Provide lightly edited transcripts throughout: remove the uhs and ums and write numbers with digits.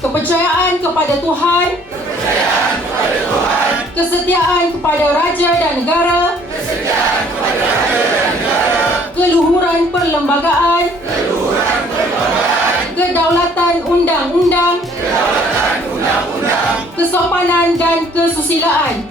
kepercayaan kepada Tuhan, kesetiaan kepada Raja dan Negara, keluhuran perlembagaan, kedaulatan undang-undang, kesopanan dan kesusilaan.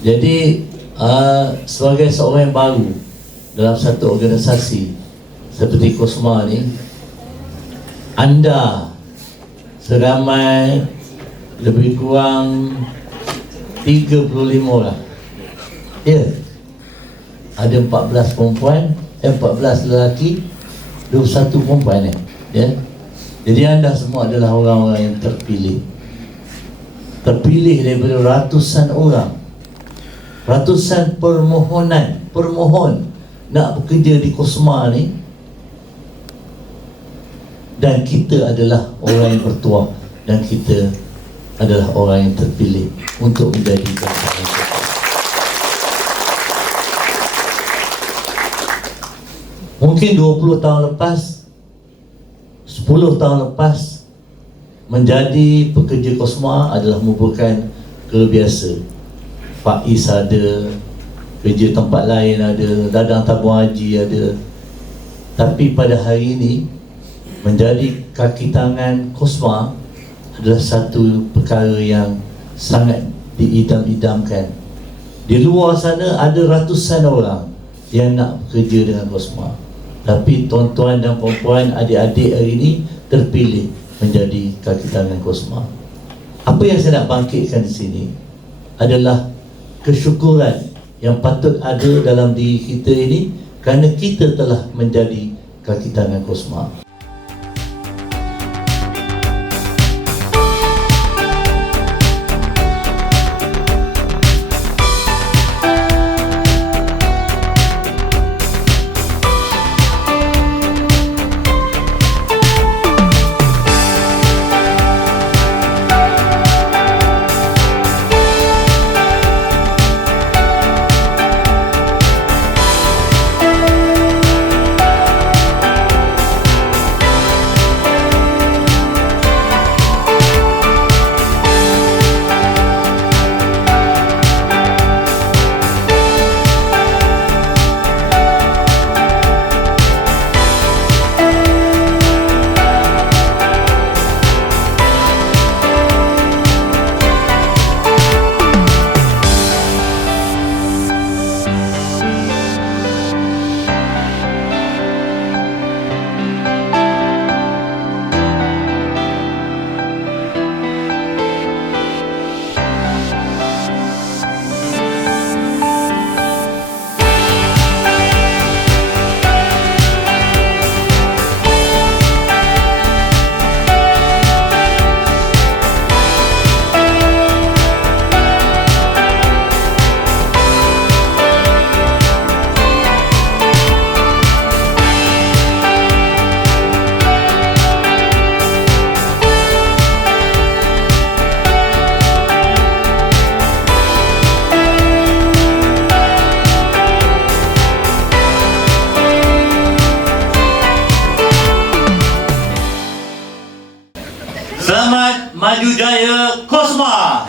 Jadi sebagai seorang yang baru dalam satu organisasi seperti KOSMA ni, anda seramai lebih kurang 35 orang. Ya, ada 14 perempuan, 14 lelaki, 21 perempuan ya. Jadi anda semua adalah orang-orang yang terpilih daripada ratusan orang. Ratusan permohon nak bekerja di KOSMA ni, dan kita adalah orang yang bertuah dan kita adalah orang yang terpilih untuk menjadi bangsa. Mungkin 20 tahun lepas, 10 tahun lepas, menjadi pekerja KOSMA adalah merupakan kebiasa. Faiz ada, kerja tempat lain ada, Dadang tabung haji ada. Tapi pada hari ini, menjadi kaki tangan KOSMA adalah satu perkara yang sangat diidam-idamkan. Di luar sana ada ratusan orang yang nak bekerja dengan KOSMA, tapi tuan-tuan dan puan-puan, adik-adik hari ini terpilih menjadi kaki tangan KOSMA. Apa yang saya nak bangkitkan di sini adalah kesyukuran yang patut ada dalam diri kita ini kerana kita telah menjadi kaki tangan KOSMA. Selamat maju jaya KOSMA.